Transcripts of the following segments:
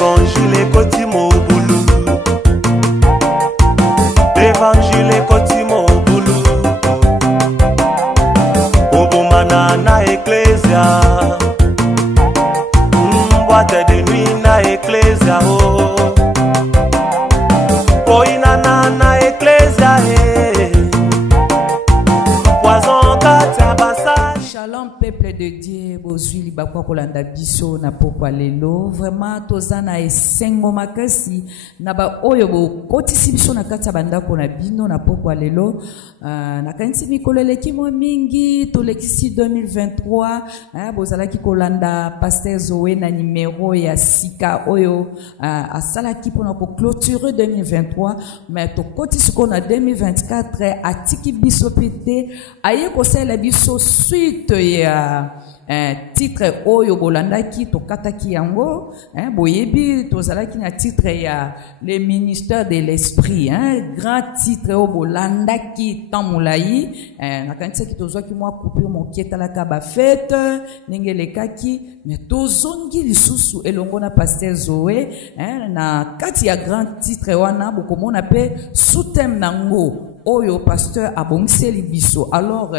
Évangile ekoti mobulu, Évangile ekoti mobulu, obomana na ecclesia, boîte de nuit na ecclesia oh, koina na ecclesia poison katia basage. Shalom peuple de Dieu, bozuli bakwa kolanda biso na pokwa lelo. Vraiment tozana esengo makasi na ba oyo bo kotisi biso na kati ya bandako na bino na pokwa lelo. Na kanisi mikolo eleki mwa mingi tolekisi 2023 bozalaki kolanda Pasteur Zoé na numéro ya sika oyo asalaki mpona ko clôturer 2023 mais tokotisi ko na 2024 atiki biso pete aye kosala biso suite ya titre oyo bolandaki tokataki yango boyebi tozalaki na titre ya le ministère de l'esprit grand titre oyo bolandaki tamolai nakanisaki tozwaki mwa coupure mokie etalaka bafete ndenge elekaki mais tozongi lisusu elongo na Pasteur Zoé na kati ya grand titre wana bokomona mpe sous-thème nango oyo pasteur abongiseli biso. Alors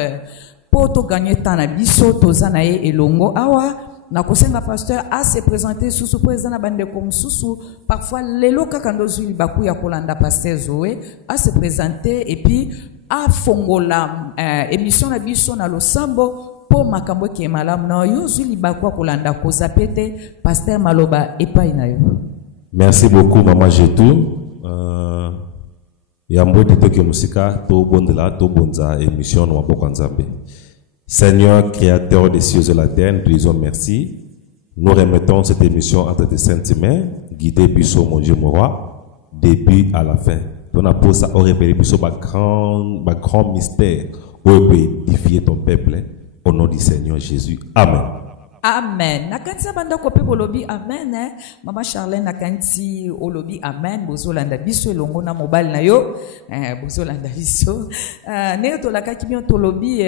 pour to gagner temps na biso tozana ye elongo awa na kosenga pasteur a se présenter sous président bande comme sous parfois lelo kaka ndozuli baku ya kolanda Pasteur Zoé a se présenter et puis a fongola émission na biso na losambo po makambo ke malamu na yo zuli baku kolanda ko zapete pasteur maloba epai na yo. Merci beaucoup maman Jetou. Yambo de toke musika to bondela to bonza émission no maboko nzambe. Seigneur créateur des cieux et de la terre, nous te disons merci. Nous remettons cette émission entre tes saintes mains, guidez biso mon Dieu mon roi, début à la fin. Ton apôtre ça aurait révélé biso ba grand mystère où peut édifier ton peuple au nom du Seigneur Jésus. Amen. Amen. Nakanti banda kope bolobi amen Maman Charlène nakanti olobi amen bozolanda biso elongo na mobile na yo bozolanda biso ne to la kaki bien tolobi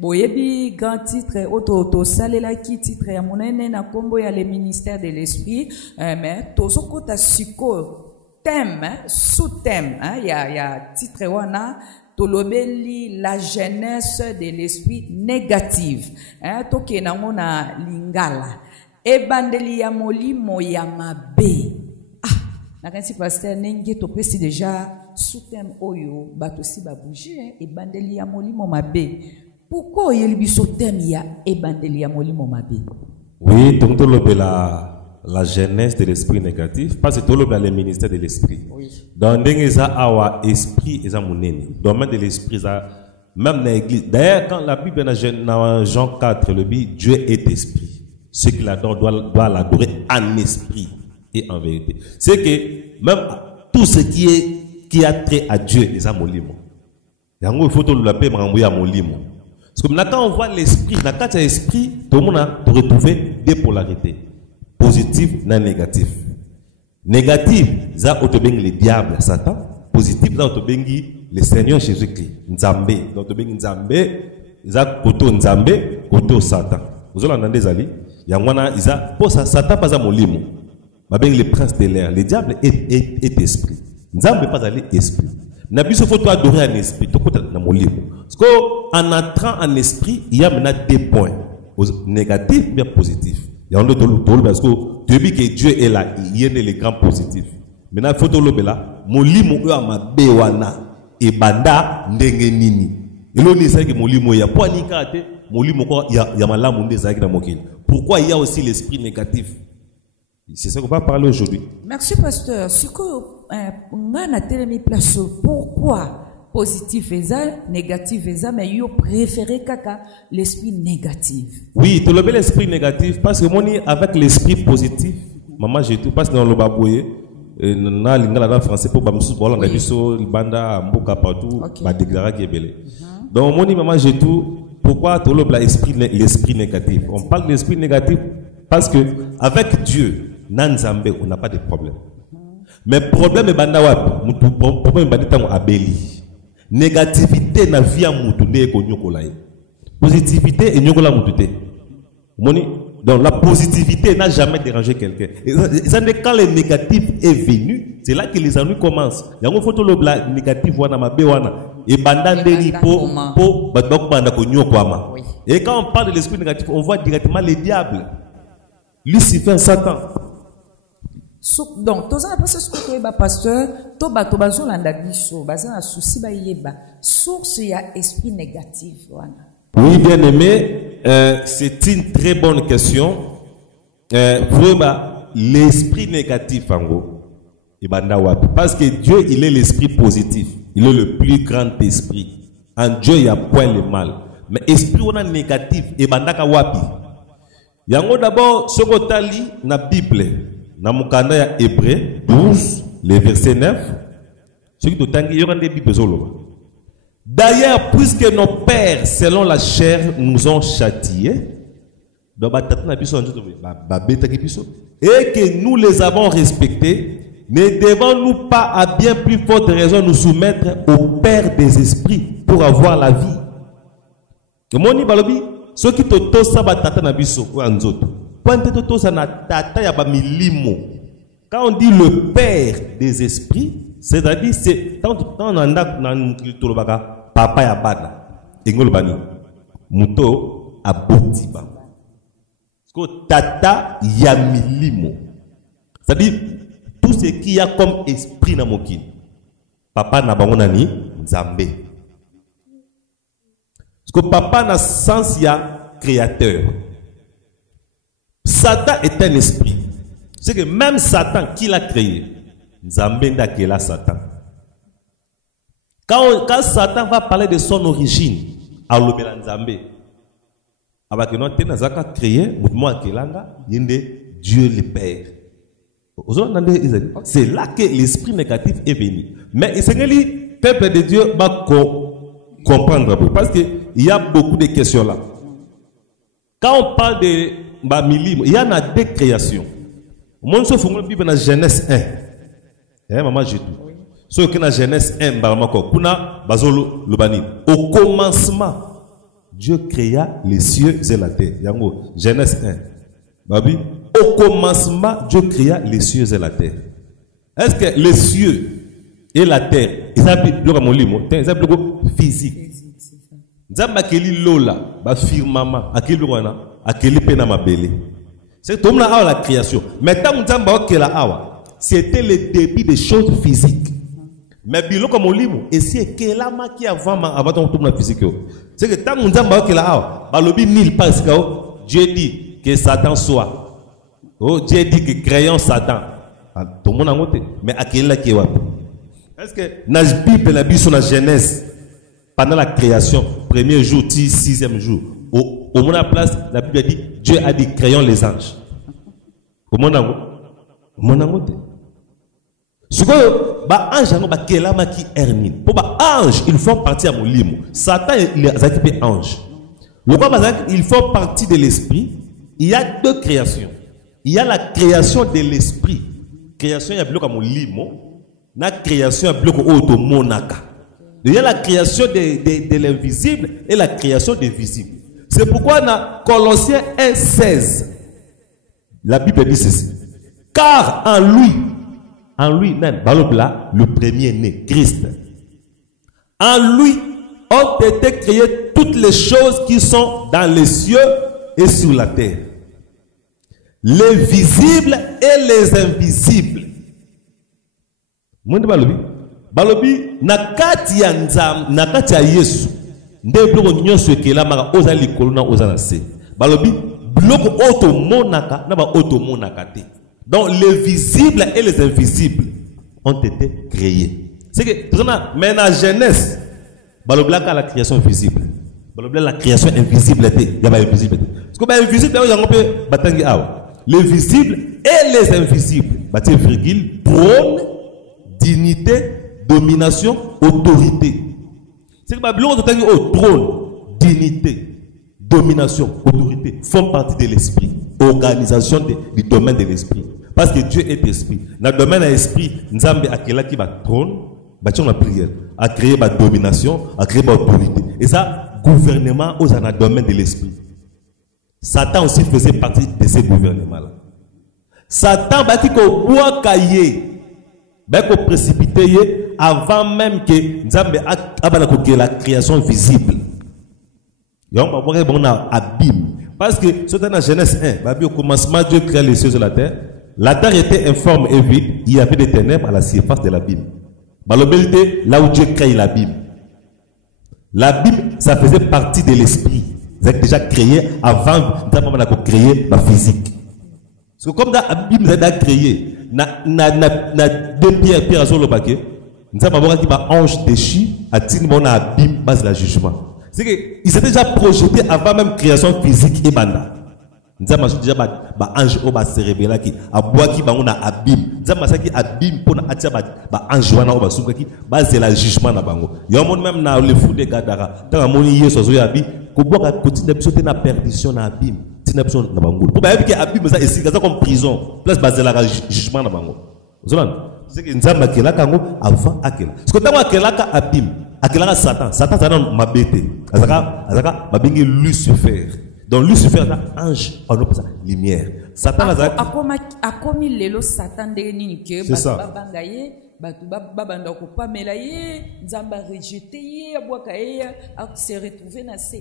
boyebi grand titre to salela ki titre ya monene na kombo ya le ministère de l'esprit mais tozokota siko thème sous-thème ya titre wana tolobeli la jeunesse de l'esprit négative toke nango na lingala ebandeli ya molimo ya mabe nakanisi pasteur nenge topesi déjà sous-thème oyo bato si babouger ebandeli ya molimo mabe. Pourquoi oyeli biso thème ya ebandeli ya molimo mabe? Oui, donc tolobela la jeunesse de l'esprit négatif, parce que tout le monde a le ministère de l'esprit. Oui. Dans l'Église, awa esprit et monene. Dans le de l'esprit, même dans l'église. D'ailleurs, quand la Bible dans Jean 4, le dit Dieu est esprit. Ceux qui l'adorent doivent l'adorer en esprit et en vérité. C'est que même tout ce qui a trait à Dieu, les a molimo. Il faut tout l'appeler à molimo. Parce que quand on voit l'esprit, dans l'esprit, tout le monde a retrouvé des polarités. Positif na négatif. Négatif, ça autobengi le diable, Satan. Positif, ça autobengi le Seigneur Jésus-Christ. Nzambe. Donc autobengi Nzambe, ça koto Nzambe, koto Satan. Vous allez entendre zali. Yangwana, isa pour ça Satan pas à molimo. Babengi le prince de l'air. Le diable est esprit. Nzambe pas aller esprit. Nabiso faut adorer un esprit. Tokota na molimo. Parce que en entrant en esprit, il y a maintenant deux points. Négatif bien positif. Parce que tu dis que Dieu est là, il y a les grands positifs. Maintenant, il faut que tu là, molimo ama bewana et banda ndenge nini. Et l'on dit que molimo ya pas ni kate, molimo quoi ya malamu ndeza na mokili. Pourquoi il y a aussi l'esprit négatif? C'est ça qu'on va parler aujourd'hui. Merci pasteur. Ce que on a tellement place pourquoi positif et ça, négatif et ça, mais yo préféré kaka l'esprit négatif. Oui, tu l'esprit négatif parce que moi avec l'esprit positif, maman j'ai tout parce que dans le baboué, na lingala dans français pour bamsou bola na biso banda mboka partout, ba déclarer qui est belé. Donc moi maman j'ai tout. Pourquoi tu l'esprit négatif? On parle de l'esprit négatif parce que avec Dieu, nanzambe on n'a pas de problème. Mais problème est banda wapi? Problème bandi tango abeli. Négativité na vie à moutou ne ko nyokola. Positivité et nyokola moutou te. Moni Donc la positivité n'a jamais dérangé quelqu'un. Et ça, quand le négatif est venu, c'est là que les ennuis commencent. Il y a une photo de négatif et et quand on parle de l'esprit négatif, on voit directement les diables. Lucifer, Satan. Donc, tous les pasteur, source il y a esprit négatif. Oui, bien aimé, c'est une très bonne question. L'esprit négatif, en gros, parce que Dieu, il est l'esprit positif. Il est le plus grand esprit. En Dieu, il n'y a point le mal. Mais esprit on a négatif, et bandaka wapi. Yango d'abord, ce que tu as lu dans la Bible, dans mon canal ya Hébreu 12, le verset 9, ce que tu as lu, il y aura des Bibles. D'ailleurs, puisque nos pères, selon la chair, nous ont châtiés, et que nous les avons respectés, ne devons-nous pas à bien plus forte raison nous soumettre au Père des esprits pour avoir la vie? Moni balobi, ceux qui toto saba tata na biso ou anzoto. Pointe toto sa na tata ya ba milimo. Quand on dit le Père des esprits, c'est-à-dire c'est quand on anda na tolobaka papa ya bana. Engolo bani. Muto abotiba. Parce que tata ya milimo. C'est-à-dire tout ce qu'il y a comme esprit na mokini. Papa na bango nani Nzambe. Parce que papa n'a sens il y a créateur. Satan est un esprit. C'est que même Satan qui l'a créé, Nzambe nda qui l'a Satan. Quand Satan va parler de son origine, alobela Nzambe. Avec non tena zaka créé, mouvement akelanga, yende Dieu le Père. C'est là que l'esprit négatif est venu. Mais le peuple de Dieu va comprendre parce qu'il y a beaucoup de questions là. Quand on parle de Bamilim, il y en a deux créations. Mon se font Bible dans Genèse 1. Maman j'ai tout. Ce que dans Genèse 1 kuna bazolo lobani. Au commencement, Dieu créa les cieux et la terre. Yango Genèse 1. Babi, au commencement, Dieu créa les cieux et la terre. Est-ce que les cieux et la terre, ils ont physique? Nzamba keli lola, ba firmama, akeli wana, akeli pena mabele. C'est tout la création. Mais tant Nzamba okela awa, c'était le début des choses physiques. Mais bilo comme on lit, et c'est que la qui avant tout la physique. C'est que tant Nzamba okela awa, ba lobi mille parce que Dieu dit que Satan soit. Oh, Dieu dit que créons Satan. Tout le monde a noté. Mais à quel est-ce est-ce que dans la Bible, la Bible sur la Genèse, pendant la création, premier jour, sixième jour, au moment de la place, la Bible a dit, Dieu a dit, créons les anges. Au monde a noté. Ce que, bah, ange, bah, quel âme qui hermine. Pour bah, ange, ils font partie à mon limo. Satan, il a équipé ange. Le quoi, ils font partie de l'esprit. Il y a deux créations. Il y a la création de l'esprit. Création, il y a bloc à mon limo. La création, il y a bloc au monaka. Il y a la création de l'invisible et la création des visibles. C'est pourquoi dans Colossiens 1,16, la Bible dit ceci. Car en lui même, le premier-né, Christ, en lui ont été créées toutes les choses qui sont dans les cieux et sur la terre. Les visibles et les invisibles. Monde balobi nakati ya nzam nakati ya Yesu nde bloko nyonso ekela maka oza likolo na oza na se. Balobi bloko auto monaka na ba auto monaka te. Donc les visibles et les invisibles ont été créés. C'est que mais dans Genèse balobi la création visible. Balobi la création invisible te. Il y a pas invisible. Parce que ba invisible il y a un peu batangi awa. Les visibles et les invisibles. Bâtir virgule, trône, dignité, domination, autorité. C'est que le trône, dignité, domination, autorité font partie de l'esprit. Organisation du domaine de l'esprit. Parce que Dieu est esprit. Dans le domaine de l'esprit, Nzambe a créé qui va trône, bâtir la prière, a créé la domination, a créé l'autorité. Et ça, gouvernement dans le domaine de l'esprit. Satan aussi faisait partie de ces gouvernements-là. Satan bâtit qu'au bois caillé, qu'on précipité avant même que Nzambe a la création visible. On a abîme. Parce que c'est dans la Genèse 1, au commencement, Dieu créa les cieux et la terre. La terre était informe et vide. Il y avait des ténèbres à la surface de l'abîme. Là où Dieu crée l'abîme. L'abîme, ça faisait partie de l'esprit. Vous avez déjà créé avant de créer la physique. Parce que comme dans l'abîme, vous avez créé, deux pierres sur le paquet, nous avons dit que ange déchu a dit que l'abîme base le jugement. C'est qu'ils étaient déjà projetés avant même création physique et banda. Nous avons déjà ange au bas cérébral qui a bois qui va on a abîme. Nous avons dit abîme pour na atia ange wana au bas souka qui base le jugement na bango. Yo mon même na le fou de gadara. Tant moni yeso zo yabi ko boka continue biso na perdition na abîme. Tina biso na bango. Pour ba que abîme ça ici ça comme prison. Place base la jugement na bango. Zolan. C'est que nous avons akela kango avant akela. Parce que tant akela ka abîme. Akela Satan. Satan ça dans mabete. Azaka babingi Lucifer. Donc Lucifer est un ange en opposant lumière. Satan a commis lelo Satan de ninke babangaye babanda ko pamela ye nzamba rejeté abokaye a se retrouver na se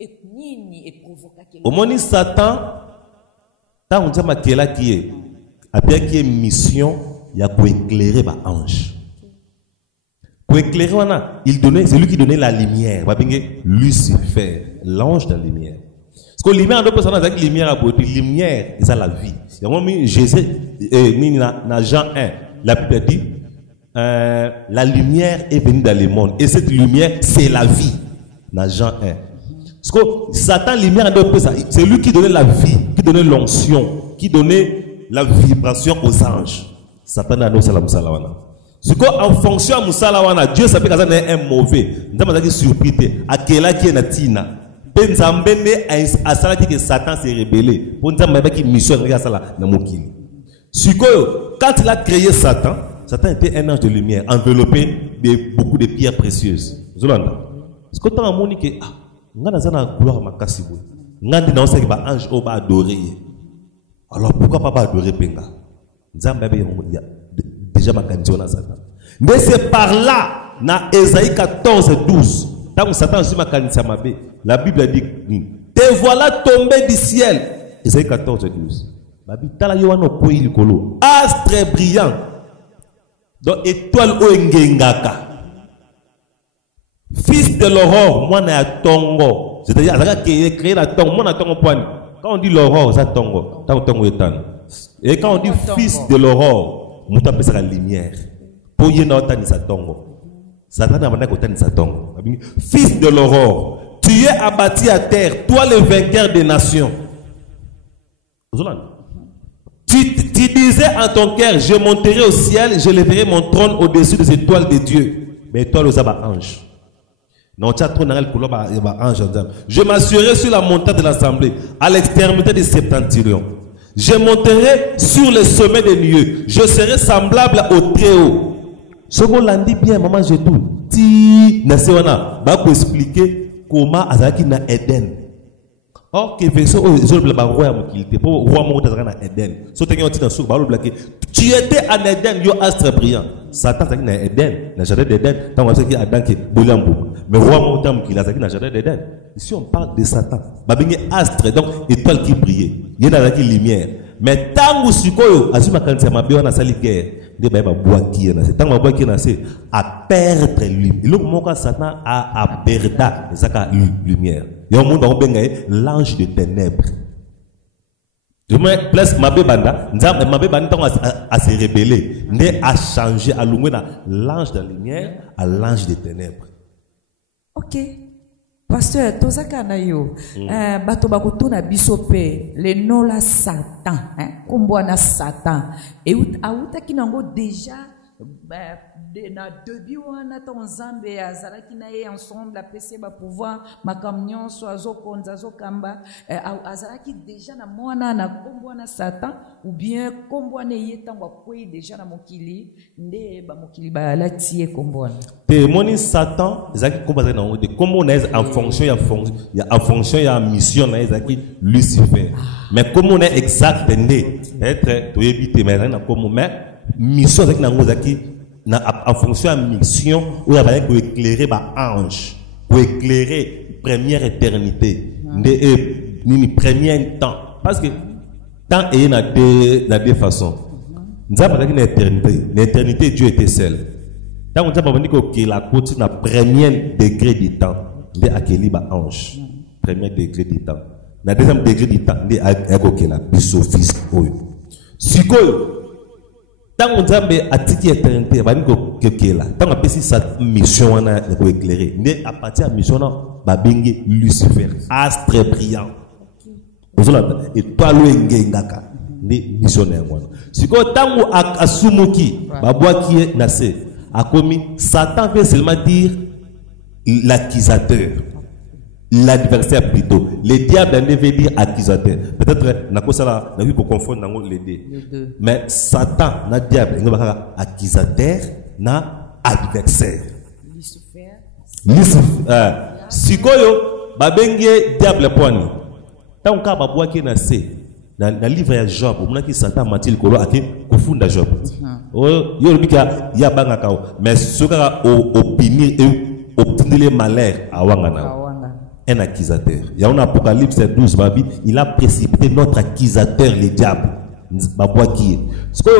et nini et provoquer au moni Satan ta on nzamba kela qui est a bien qui est mission ya pour éclairer ba ange. Pour éclairer il donnait c'est lui qui donnait la lumière babingi Lucifer l'ange de la lumière. Parce que la lumière, on a dit lumière à beauté. Lumière, c'est la vie. Jésus, dans Jean 1, la Bible dit la lumière est venue dans le monde. Et cette lumière, c'est la vie. Dans Jean 1. Parce que Satan, lumière, c'est lui qui donnait la vie, qui donnait l'onction, qui donnait la vibration aux anges. Satan a donné la Moussalawana. Ce qu'en fonction de Moussalawana, Dieu s'appelle que c'est un mauvais. Nous avons dit surpris. À quel âge qui est Natina? A salaki que Satan s'est rebellé. Pour nous dire qu'il mission regarde ça là dans mon kili. Quand il a créé Satan, Satan était un ange de lumière enveloppé de beaucoup de pierres précieuses. Zolanda. Parce que tant moni que on a dans gloire makasibo. On a dans ça que ba ange au ba adorer. Alors pourquoi pas adorer Benga? Nzamba déjà makandio na Satan. Mais c'est par là na Ésaïe 14:12. Tant que Satan sur ma kanisa mabe, la Bible dit te voilà tombé du ciel. Ésaïe 14:12. Babi tala yoano koi likolo. Astre brillant. Donc étoile oengengaka. Fils de l'aurore, moi na tongo. C'est-à-dire ça qui créé la tongo, moi na tongo point. Quand on dit l'aurore, ça tongo. Tant tongo etan. Et quand on dit fils de l'aurore, muta pesa la lumière. Pour yena otani sa tongo. Satan a demandé côté de Satan. Fils de l'aurore, tu es abattu à terre, toi le vainqueur des nations. Tu disais en ton cœur, je monterai au ciel, je lèverai mon trône au-dessus des étoiles de Dieu. Mais toi, le ange. Non, tu as trop ange. Je m'assurerai sur la montagne de l'assemblée, à l'extrémité des septentrions. Je monterai sur le sommet des nueux. Je serai semblable au Très-Haut. Ce qu'on l'a dit bien, maman, j'ai tout. Ti, Nasewana, va vous expliquer comment Azaki na Eden. Or, que verset où ils ont le roi qui était pour roi mon na Eden. Sauter un petit dans sur le blaqué. Tu étais en Eden, yo astre brillant. Satan na Eden, na jardin d'Eden. Tant qu'on sait qu'il Adam qui bolambo. Mais roi mon tam qui l'a zaki na jardin d'Eden. Ici on parle de Satan. Babinge astre donc étoile qui brillait. Il y a la lumière. Mais tant que sukoyo azuma kanisa mabio na sali guerre. De ba bois qui na c'est tant ma bois qui na c'est à perdre lui. Et le moment Satan a perda zaka lumière. Il y a un monde dans l'ange de ténèbres. Je me place ma bébanda, ma bébanda a se rebeller, mais a changé à l'ange de la lumière à l'ange des ténèbres. Ok. Pasteur, tozaka na yo, bato bakutuna bisope, le nom la Satan, kombo na Satan. Et auta kinango déjà na début wana ta nzambe azalaki na ye ensemble apesi ba pouvoir makambo nyonso azokonza azokamba azalaki déjà na mwana na kombo na Satan ou bien kombo na ye ntango akwei déjà na mokili nde bamokili balati ye kombo wana te moni Satan ezalaki kombo azalaki nango te kombo na ye en fonction ya mission na ye ezalaki Lucifer mais kombo na ye exact nde peut-être toyebi te mais ezalaki na kombo mais mission ezalaki nango ezalaki en fonction de la mission où il y a pour éclairer les anges, pour éclairer la première éternité, le premier temps. Parce que temps est dans deux façons. Nous avons parlé de l'éternité. L'éternité, Dieu était seul. Tant qu'on a parlé que la côte dans le premier degré du temps, il y a les anges. Premier degré du temps. Dans le deuxième degré du temps, il y a les sophistes. Si tant qu'on a attiqué l'éternité, il va dire que là. Tant qu'on a passé sa mission, on a éclairé. Mais à partir de la mission, on va bengue Lucifer, astre brillant. Et toi, l'engengaka, les missionnaires. Si quand on a assumuki, babwa qui est nassé, a commis, Satan veut seulement dire l'accusateur. L'adversaire plutôt. Le diable veut dire accusateur. Peut-être n'a vu qu'on confondre les deux. Mais Satan, n'a diable, il n'a accusateur, n'a adversaire. Lucifer. Si koyo, babenge diable poani. Tant qu'on a babwa qui nassé, dans le livre de Job, on a dit Satan matil kolo ake kufunda Job. Yo le bika ya banga kao. Mais ce qu'on a opinion et obtenir les malheurs à wangana. Un accusateur. Il y a un Apocalypse 12, babi, il a précipité notre accusateur, le diable. Babwa qui est. Parce que,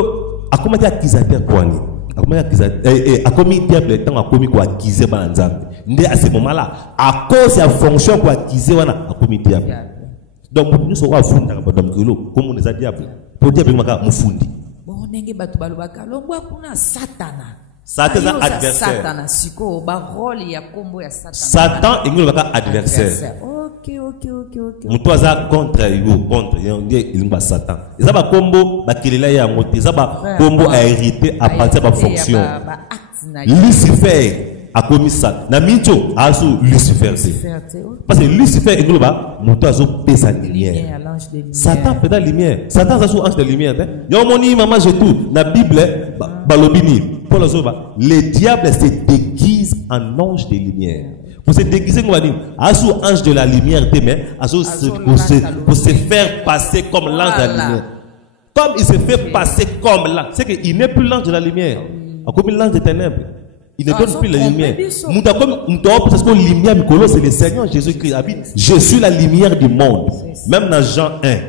à comment accusateur pour aller? À comment accusateur? À comment diable est temps à comment quoi accuser banzam? Ndé à ce moment-là, à cause de la fonction quoi accuser wana, à comment diable? Donc, nous sommes à fond dans le monde, comme on est à diable. Pour diable, on va moufundi. Bon, n'engé batu balubaka, longwa kuna Satana. Satan est adversaire. Satan est adversaire. Ok. Mutoza contre you, contre il va Satan. Ça va combo, bakilila ya ngote, ça va combo a hérité à partir de la fonction. Lucifer a commis ça. Na mincho a sous Lucifer. Parce que Lucifer est global, mutoza paie sa lumière. Satan fait la lumière. Satan a sous ange de lumière. Yo moni maman j'ai tout. Na Bible balobini. Le diable se déguise en ange de lumière. Pour se déguiser, on va dire, sous ange de la lumière, pour se faire passer comme l'ange de la lumière. Comme il se fait passer comme l'ange, c'est qu'il n'est plus l'ange de la lumière. Comme l'ange des ténèbres. Il ne donne plus la lumière. Parce que la lumière, c'est le Seigneur Jésus-Christ. Je suis la lumière du monde. Même dans Jean 1,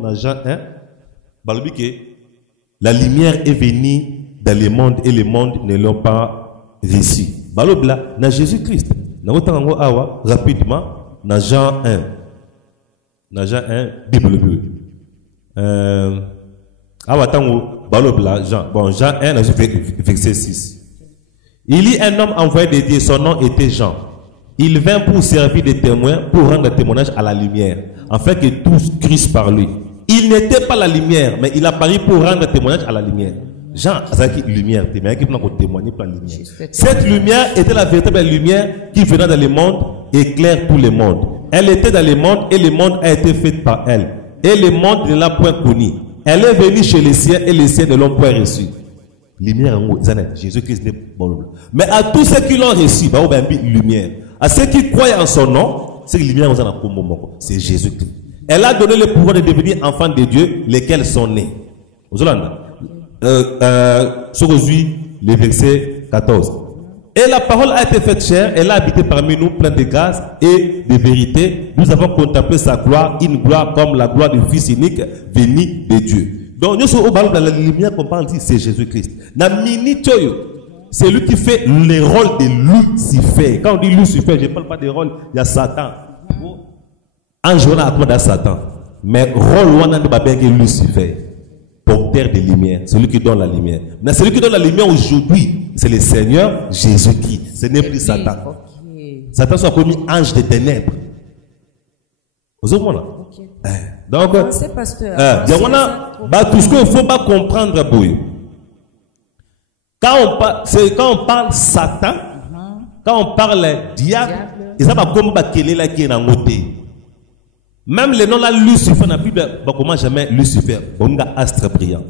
dans Jean 1, la lumière est venue dans le monde et le monde ne l'ont pas réussi. Balobla, dans Jésus-Christ. Rapidement, dans Jean 1. Dans Jean 1, Bible. Balobla, Jean. Bon, Jean 1, verset 6. Il y a un homme envoyé de Dieu, son nom était Jean. Il vint pour servir de témoin, pour rendre témoignage à la lumière, afin que tous crissent par lui. Il n'était pas la lumière, mais il apparut pour rendre témoignage à la lumière. Jean, c'est une lumière, mais qui peut témoigner pour la lumière. Cette lumière était la véritable lumière qui venait dans le monde et éclaire tout le monde. Elle était dans le monde et le monde a été fait par elle. Et le monde ne l'a point connue. Elle est venue chez les siens et les siens ne l'ont point reçue. Lumière, Jésus-Christ n'est pas bon. Mais à tous ceux qui l'ont reçu, lumière. À ceux qui croient en son nom, c'est lumière, c'est Jésus-Christ. Elle a donné le pouvoir de devenir enfants de Dieu, lesquels sont nés. Le verset 14. Et la parole a été faite chair, elle a habité parmi nous, pleine de grâce et de vérité. Nous avons contemplé sa gloire, une gloire comme la gloire du Fils unique venu de Dieu. Donc, nous sommes au ballon de la lumière qu'on parle ici, c'est Jésus-Christ. C'est lui qui fait le rôle de Lucifer. Quand on dit Lucifer, je ne parle pas de rôle, il y a Satan. Ange, on a accordé à Satan. Mais rôle, on a de Lucifer. Porteur de lumière, celui qui donne la lumière. Mais celui qui donne la lumière aujourd'hui, c'est le Seigneur Jésus-Christ. Ce n'est plus Satan. Satan soit commis ange de ténèbres. Vous avez là? Donc, tout ce qu'il faut pas comprendre, Quand on parle Satan, quand on parle diable, et ça va comme là qui est dans le côté. Même le nom là Lucifer dans la Bible, comment jamais Lucifer, bon gars astre brillant.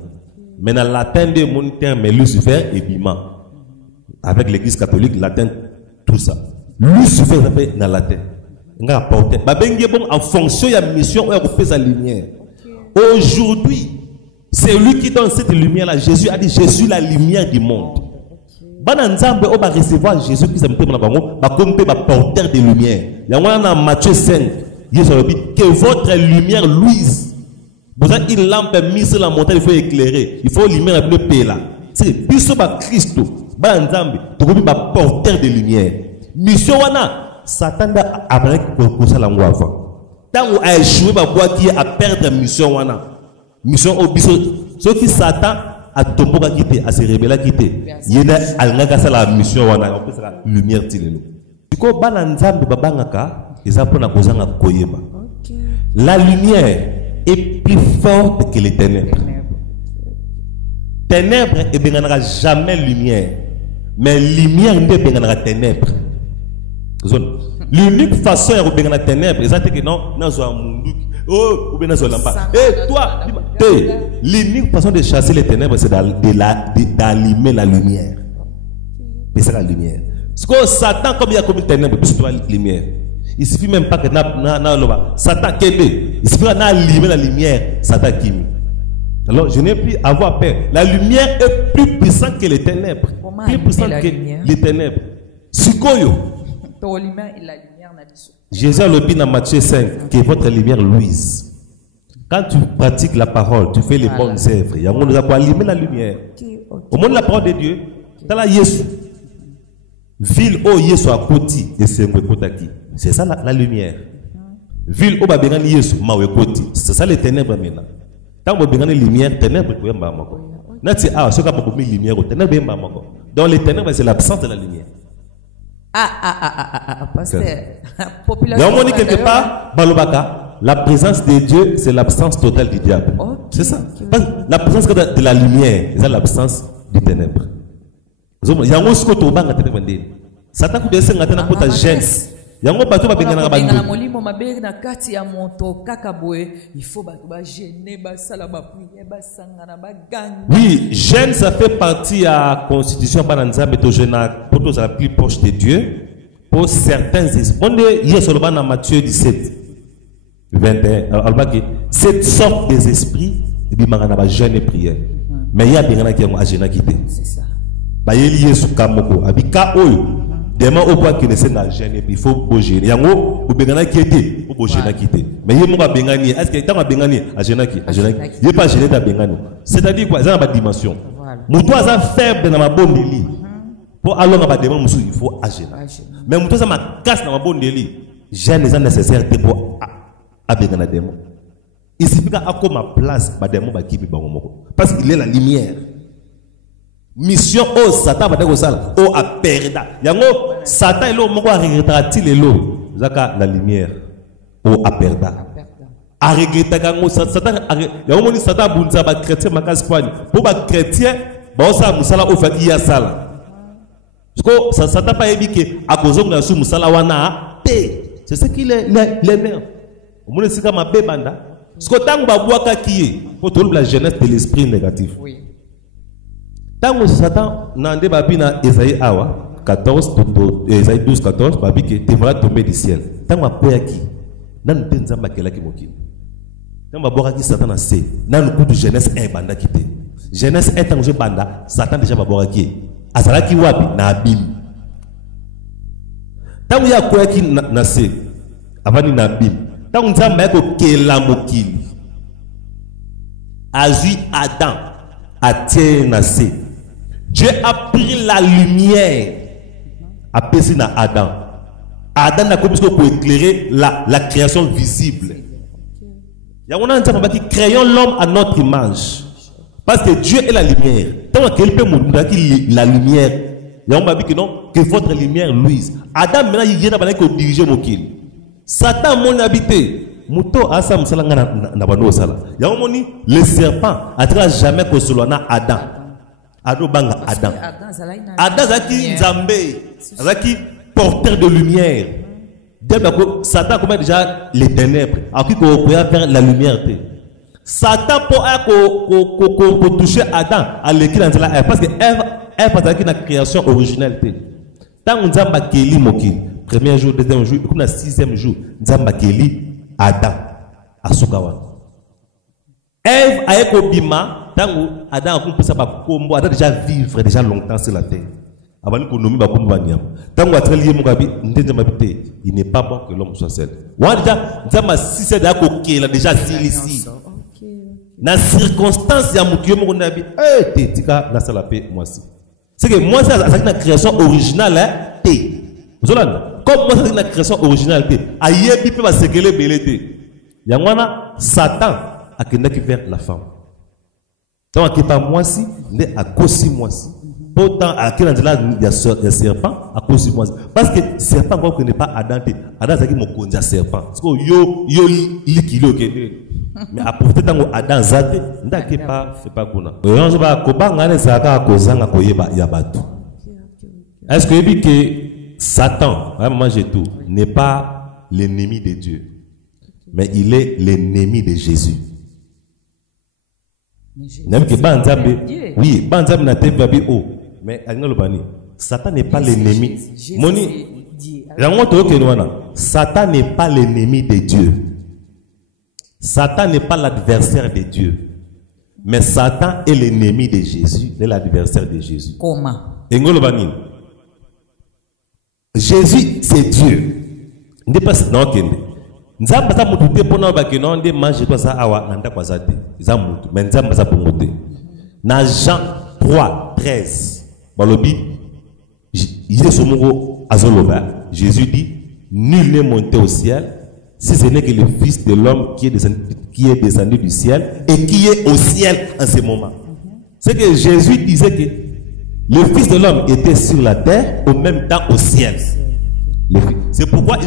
Mais dans le latin de mon terme Lucifer et Bima. Avec l'église catholique, latin, tout ça. Lucifer dans le latin. En fonction de la mission, on a sa lumière. Aujourd'hui, c'est lui qui donne cette lumière-là. Jésus a dit, je suis la lumière du monde. On va recevoir Jésus qui s'est porteur de lumière. Il y a Matthieu 5, que votre lumière luise. Vous avez une lampe mise sur la montagne, il faut éclairer. Il faut lumière le paix là. C'est Christ. Tu es porteur de lumière. Mission Satan a appris que ça l'a avant. Tant qu'on a échoué, à perdre la mission. Mission au biso. Ceux qui Satan a tombé à quitter, à se révéler à quitter. Il y a la mission, on a la lumière. La lumière est plus forte que les ténèbres. Ténèbres ne bénira jamais lumière. Mais lumière ne bénira ténèbres. L'unique façon de bénir la ténèbres, c'est que non, oh, et toi, l'unique façon de chasser les ténèbres, c'est d'allumer la lumière. C'est la lumière. Parce que Satan, comme il y a comme une ténèbre, c'est la lumière. Il suffit même pas que Satan il suffit d'allumer la lumière, Satan qui. Alors, je n'ai plus à avoir peur. La lumière est plus puissante que les ténèbres. Plus puissante que les ténèbres. Sukoyo. Jésus a le dit dans Matthieu 5 que votre lumière luise. Quand tu pratiques la parole, tu fais les bonnes œuvres. Il y a un monde qui a allumer la lumière. Au monde de la parole de Dieu, dans la Yesu. Ville où Yesu a côté et c'est c'est ça la lumière. Ville où Babengani Yesu mawe côté. C'est ça les ténèbres maintenant. Tant que Babengani lumière, ténèbres pour yamba mako. Nati ce qu'a pas mis lumière au ténèbres yamba mako. Dans les ténèbres c'est l'absence de la lumière. Pasteur. Population. Quelque part, Balobaka, la présence de Dieu, c'est l'absence totale du diable. C'est ça. La présence de la lumière, c'est l'absence du ténèbre. Il y a un autre qui est ténèbre. Satan peut essayer de faire ta gêne. Il y a un autre qui est ténèbre. Oui, gêne, ça fait partie de la constitution pour la plus proche de Dieu. Pour certains esprits. On est dans Matthieu 17, 21. Cette sorte des esprits, il y a jeûne et prière. Mais il y a des gens qui ont jeûné quitté. C'est ça. Il y a des kamoko. Demain, au point qu'il ne sait pas jeûner, il faut bouger. Il y a des gens qui étaient pour jeûner quitté. Mais il y a des gens qui ont est-ce qu'il y a des gens qui ont jeûné? Il n'y a pas jeûné dans Bengani. C'est-à-dire quoi? Il y a une dimension. Moutou a faible dans ma bonne lit. Pour aller dans la demande, il faut agir. Mais si vous avez casse dans la bonne délit, j'ai les nécessaires pour aller dans la demande. Il suffit qu'à ma place, parce qu'il est la lumière. Mission au Satan va dire ça, au a perda. Yango Satan est là, mon gars regrettera-t-il est là, zaka la lumière, au a perda. A regretter quand Satan, yango ni Satan bunza ba chrétien makas kwani, pour ba chrétien, ba ça musala au fait ya sala. Parce que ça t'a pas éduqué à cause de la musala wana c'est ce qu'il est les mères. Au moins c'est comme ma bébanda. Parce que tant que baboaka qui est pour toute la jeunesse de l'esprit négatif. Oui. Tant que Satan n'a pas na Esaïe awa 14 Esaïe 12 14 babi que tu vas tomber du ciel. Tant que baboaka qui nan tenzamba kela ki mokili. Tant que baboaka qui Satan a c'est nan coup de jeunesse un banda qui té. Jeunesse est en jeu banda Satan déjà baboaka qui azalaki wapi na abim. Tangu ya kwa ki na se avani na abim. Tangu nzamba yako kela mokili. Azui Adam atie na se. Dieu a pris la lumière a pesé na Adam. Adam n'a comme pour éclairer la création visible. Il y a un nzamba qui créons l'homme à notre image. Parce que Dieu est la lumière. Tant qu'elle peut montrer la lumière, il y a un babi que non, que votre lumière luise. Adam maintenant il vient d'abord diriger mon kill. Satan mon habité. Muto asa musalanga na bano sala. Il y a un moni le serpent attra jamais que cela na Adam. Ado banga Adam. Adam zaki Nzambe, zaki porteur de lumière. Satan commet déjà les ténèbres. Alors qu'il peut faire la lumière. Satan peut toucher Adam à l'écrit parce que Ève parce que la création originelle. Tant on Nzamba keli mokili, premier jour, deuxième jour, comme le sixième jour, Nzamba keli Adam asukawa. Ève a ekobima, tant Adam a compris ça par combo, Adam déjà vivre déjà longtemps sur la terre. Avant qu'on nomme Bakumba Banyam. Tant qu'on a travaillé Mugabi, il n'est pas bon que l'homme soit seul. On a déjà, Nzamba si c'est d'accord qu'il a déjà ici. Dans circonstance, il y a mon Dieu, mon Nabi, t'es tika na salapé moi aussi. C'est que moi ça c'est une création originale t'es. Vous savez comme moi c'est une création originale t'es. Aïe bi peut se gueuler belete. Yangwana Satan a qui vers la femme. Donc qui pas moi si, né à cause moi si. Pourtant à quel endroit il y a serpent à cause de moi. Parce que serpent ne connaît pas Adam. Adam c'est qui mon conja serpent. Parce que yo likilo kende. Mais à porter dans Adam zate, ndake pas c'est pas kuna. Oyonzo ba kobanga ne zaka kozanga koyeba ya batu. Est-ce que Satan, vraiment j'ai tout, n'est pas l'ennemi de Dieu, mais il est l'ennemi de Jésus. Même que Banzambe, oui, Banzambe n'a pas vu haut, mais Satan n'est pas l'ennemi. Moni, Satan n'est pas l'ennemi de Dieu. Satan n'est pas l'adversaire de Dieu. Mais Satan est l'ennemi de Jésus, est l'adversaire de Jésus. Comment? Jésus, c'est Dieu. Ne pas non kende. Nzamba za mutu te pona ba ke non de mange toi ça awa nanda kwa zate. Za mutu, mais nzamba za pomote. Na Jean 3:13. Balobi il est somoro azoloba. Jésus dit nul n'est monté au ciel si ce n'est que le Fils de l'homme qui est descendu du ciel et qui est au ciel en ce moment. C'est que Jésus disait que le Fils de l'homme était sur la terre, au même temps au ciel. C'est pourquoi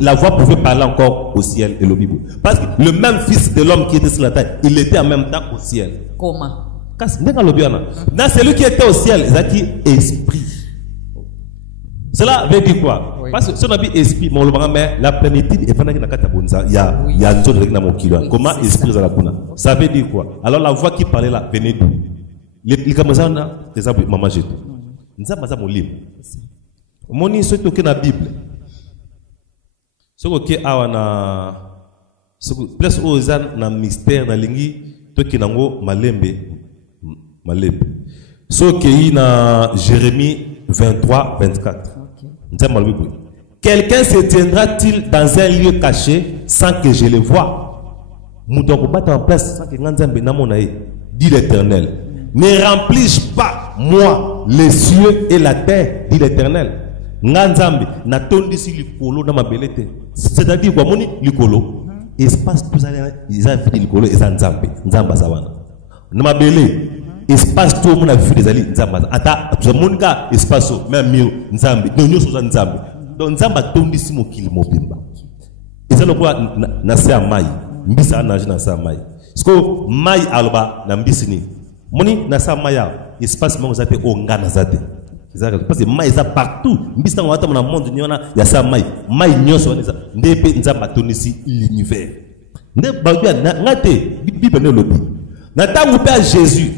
la voix pouvait parler encore au ciel et le Bible. Parce que le même Fils de l'homme qui était sur la terre, il était en même temps au ciel. Comment? Dans celui qui était au ciel, il a dit esprit. Cela veut dire quoi? Oui. Parce que si on a dit esprit, la plénitude est pendant qu'il y a un autre dans mon kilo. Comment esprit ça veut dire quoi? Alors la voix qui parlait là venait d'où? Les Kamazana, exemple, maman j'ai tout. Nous avons mon livre. Mon livre, c'est que la Bible. C'est que awana, plus aux ans na mystère na lingi, toi qui n'ango malembe. C'est que na Jérémie 23-24. Quelqu'un se tiendra-t-il dans un lieu caché sans que je le voie? En place sans que dit l'Éternel. Ne remplisse pas moi les cieux et la terre, dit l'Éternel. C'est-à-dire quoi? Likolo espace tout ça ils ont fait likolo et nzambe nzamba sawana na mabele espace tout mon a vu des ali nzamba ata tout mon cas espace même mieux nzambe non so nzambe donc nzamba tondisi mokili mobimba ezalo kwa na se amai mbisa na jina sa mai sko mai alba na mbisi ni moni na sa maya espace mo zate ongana zate parce que mai za partout mbisa ngata na monde nyona ya sa mai nyoso nza ndepe nzamba tondisi l'univers nde bagya ngate bible ne lobi na tangu pe Jésus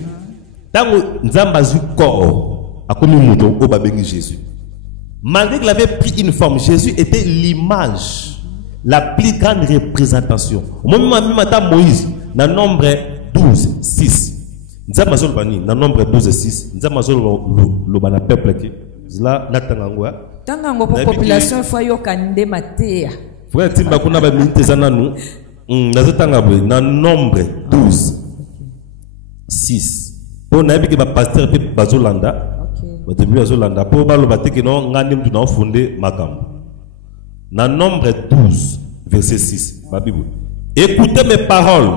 tangu nzamba zu corps akomi muto o babengi Jésus. Malgré qu'il avait pris une forme, Jésus était l'image, la plus grande représentation. Au moment où Moïse, dans le nombre 12, 6, dans le nombre 12, 6, dans le peuple qui là, Tangango pour population, il faut y aller matéa. Frère Timba kuna ba minute zana nous, dans le nombre 12, 6. Pour nabi que ba pasteur pe bazolanda. Pour dans nombre 12, verset 6, la Bible. Écoutez mes paroles.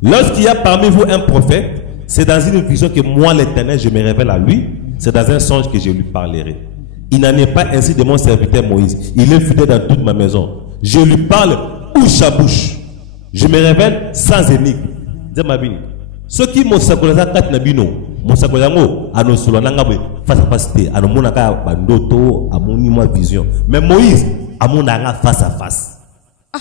Lorsqu'il y a parmi vous un prophète, c'est dans une vision que moi, l'Éternel, je me révèle à lui. C'est dans un songe que je lui parlerai. Il n'en est pas ainsi de mon serviteur Moïse. Il est fidèle dans toute ma maison. Je lui parle bouche à bouche. Je me révèle sans énigme. Ce qui m'a sacolé à 4 nabino, mon sacolé à nos solanangabé, face à face, à nos monaka, bandoto, à mon ima vision. Mais Moïse, à mon anga face à face. Ah,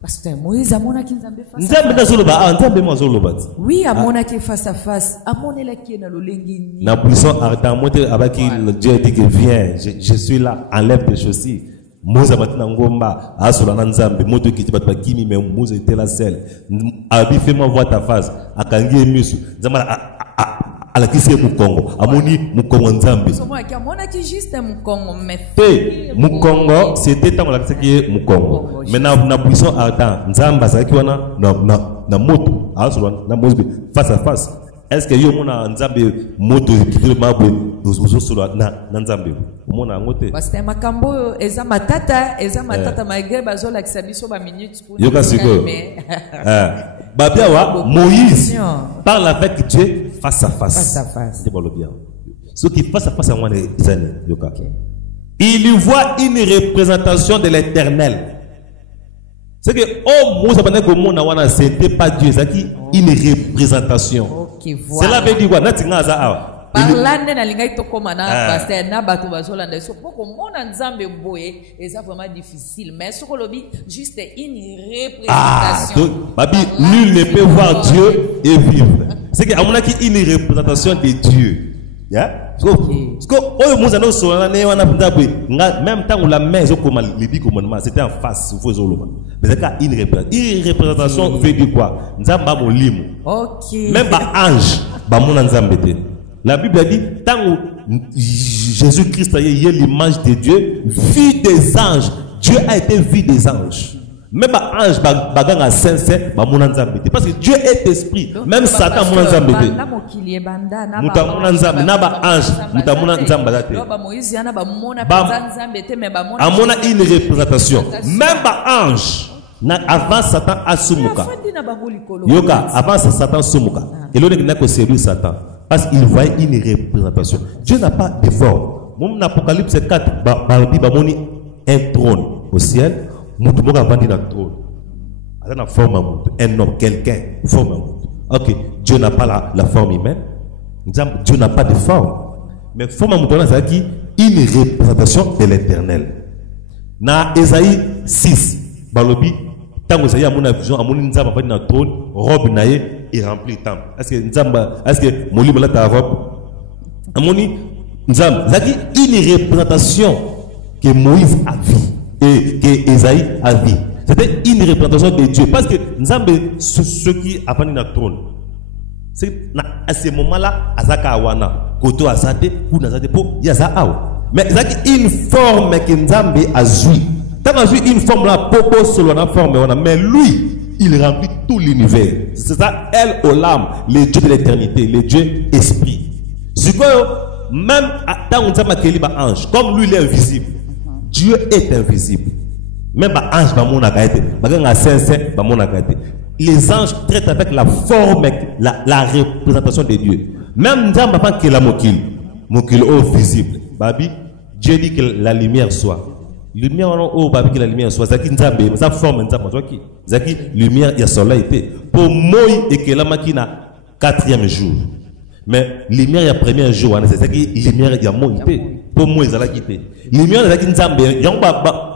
pasteur Moïse, à mon aki nzambe face à Nzambe na zoloba, nzambe mo zoloba. Oui, à mon aki face à face, à mon elaki na lolengi. Na puissant ardent, moi avec qui Dieu dit que viens, je suis là, enlève tes chaussures. Moza matina ngomba asolana nzambe moto kiti batba kimi mais Moza était la selle abi fais-moi voir ta face akangi misu nzamba ala kisi mukongo amoni mukongo nzambe so moi amona ki juste mukongo mais mukongo c'était tant la kisi mukongo mais na puissant ardent nzamba zaki wana na moto asolana na Moza face à face. Est-ce que yo mona nzambe moto kiti mabwe uzosolo na nzambe mona ngote parce que makambo eza matata malgré bazola kisabiso ba minutes pour yoka siko babiawa Moïse parle avec Dieu face à face c'est bon le bien ce qui face à face à moi les années yoka il y voit une représentation de l'Éternel. C'est que oh Moussa pendant que mon awana c'était pas Dieu, c'est une représentation. Okay, voilà. Cela veut dire quoi? Natinga za parlando na lingai to komana parce que na bato bazolanda so poko mona nzambe boye eza vraiment difficile mais ce lobi juste une représentation. Babi nul ne peut voir Dieu et vivre. C'est que amona ki une représentation de Dieu. Yeah? Parce que oh Moussa no so na ne wana pundabwe même temps où la main zo comme les commandements c'était en face faut zoloma. Mais c'est une représentation veut dire quoi? Nzamba molimo. OK. Même ba ange ba mona nzambe te. La Bible dit tant Jésus-Christ est l'image de Dieu, vu des anges. Dieu a été vu des anges. Même ba ange ba ganga sincère ba mona nzambe te parce que Dieu est esprit. Même Satan mona nzambe te. Muta mona nzambe na ba ange muta mona nzambe te. Amona une représentation. Même ba ange avant Satan asumuka. Yoka avant Satan sumuka. Et l'on n'a que séduit Satan parce qu'il voyait une représentation. Dieu n'a pas de forme. Mon Apocalypse 4 bamoni un trône au ciel. Mutu moka vandi na trône. Avec forme un homme, quelqu'un, forme. Ok, Dieu n'a pas la forme humaine. Dieu n'a pas de forme. Mais forme c'est qui une représentation de l'Éternel. Na Ésaïe 6, balobi tant Ésaïe a mon vision, a mon nzamba vandi na trône, robe naie et rempli le temple. Est-ce que Moli m'a ta robe? Amoni nzamba, c'est une représentation que Moïse a vu. Et que Esaïe a vu. C'était une représentation de Dieu. Parce que Nzambe, ceux qui apprennent dans le trône, c'est à ce moment-là, Azaka Awana, Koto Azate, ou Nazate Po, Yaza Aou. Mais c'est une forme que Nzambe a joué. Quand on a joué une forme là, Popo solo na forme, mais lui, il remplit tout l'univers. C'est ça, El Olam, le Dieu de l'éternité, le Dieu esprit. C'est quoi, même dans Nzambe Keliba ange, comme lui il est invisible. Dieu est invisible. Même les anges, les anges traitent avec la forme, la représentation de Dieu. Même dans la mokil visible. Babi, Dieu dit que la lumière soit. Lumière babi que la lumière soit. Zaki nzambe, ça forme nzambe. Zaki lumière il y a soleil. Pour moi et que la makina 4e jour. Mais lumière il y a 1er jour. C'est Zaki lumière il y a mon pour moi ils allaient quitter. Lumière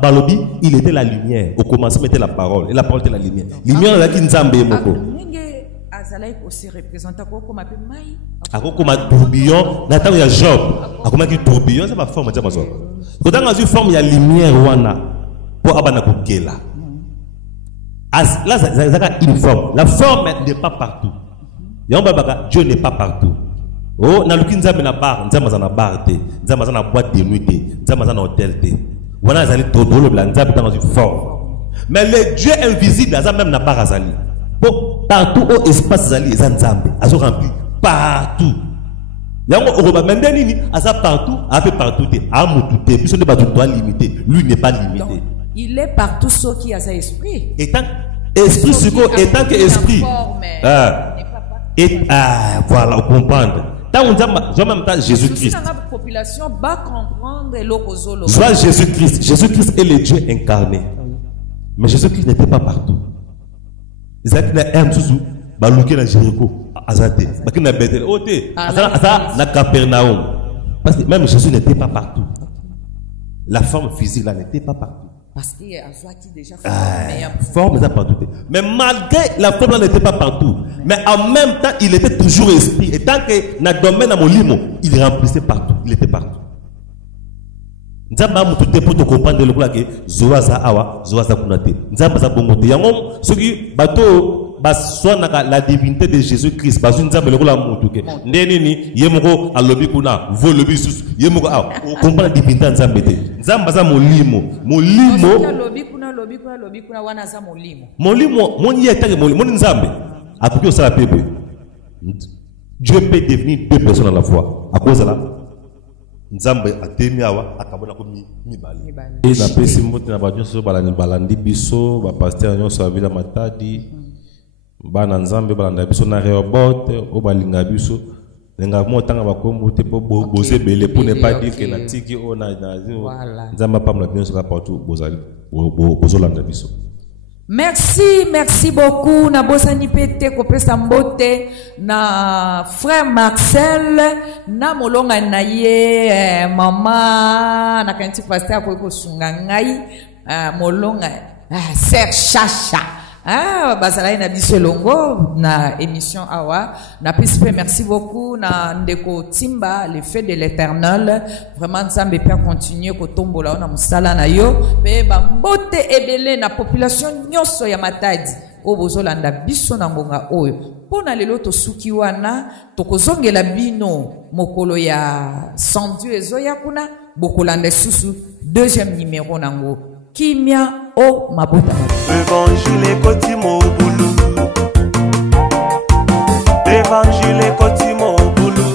balobi, il était la lumière. Au commencement était la parole et la parole était la lumière. Lumière la kinzambe moko. Azalaï aussi représente comme un peu maï. Comme un tourbillon, là il y a Job. Comme un tourbillon, c'est ma forme de maison. Quand on a une forme, il y a lumière wana pour abana kokela. Là ça une forme. La forme n'est pas partout. Dieu n'est pas partout. Oh, na luki nzambe na bar, nzambe za na bar te, nzambe za na boîte de nuit te, nzambe za na hôtel te. Wana zali todolo bla nzambe dans une forme. Mais le Dieu invisible, ça même na bar azali. Pour partout au espace zali za nzambe, azo rempli partout. Yango oroba mendeni ni aza partout, a fait partout te, a mutu te, puisque ne pas tout limité, lui n'est pas limité. Donc, il est partout sauf qui a sa esprit. Étant esprit étant que esprit. Et voilà, on comprend. Jésus-Christ. Soit Jésus-Christ. Jésus-Christ est le Dieu incarné. Mais Jésus-Christ n'était pas partout. Isaac n'a un sous balouké dans Jéricho. Azate. Parce qu'il n'a pas été. Oh, t'es. Azate, na Capernaum. Parce que même Jésus n'était pas partout. La forme physique là n'était pas partout. Parce qu'il a déjà forme n'est partout. Mais malgré la forme là n'était pas partout. Mais en même temps, il était toujours esprit. Et tant que dans le domaine de mon limo, il remplissait partout. Il était partout. Nzamba mutu te pour te comprendre le que Zoaza awa, Zoaza kunate. Nzamba za bongote. Yangom, ceux qui bateau, soit la divinité de Jésus-Christ. Parce que Nzamba le la mutu ke. Nenini, yemoko alobi kuna, vo lobi sus, yemoko awa. On comprend la divinité Nzamba te. Nzamba za molimo, molimo. Lobi kuna wana za molimo. Molimo, mon yetake molimo, mon Nzambe. Après que ça la paix. Dieu peut devenir deux personnes à la fois. À cause de là. Nzambe atemiawa akabona ko mibali e na pesi mbote na banyoso balandi biso ba pasteur nyonso avila matadi bana nzambe balanda biso na Rehoboth o balinga biso lenga motanga bakombo te po boze bele pour ne pas dire que na tiki o na nzamba pamla biso ka partout bozali bozolanda biso. Merci beaucoup. Na bosani pete kopesa mbote na frère Marcel na molonga na ye mama na kanti pasteur ko sunga ngai molonga sœur Chacha bazalai na biso longo na émission awa na pispe. Merci beaucoup na ndeko Timba le fait de l'Éternel vraiment nzambe peut continuer ko tombola na musala na yo pe ba mbote ebele na population nyonso ya Matadi o bozolanda biso na ngonga oyo pona lelo to suki wana tokozongela bino mokolo ya sandu ezoya kuna bokolanda susu deuxième numéro nango Kimia o Mabota. Évangile Kotimo Boulou. Évangile Kotimo Boulou.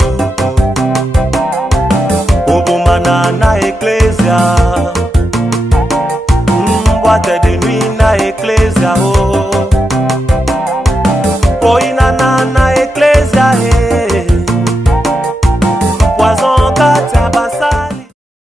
Obomana na Ecclesia. Boîte de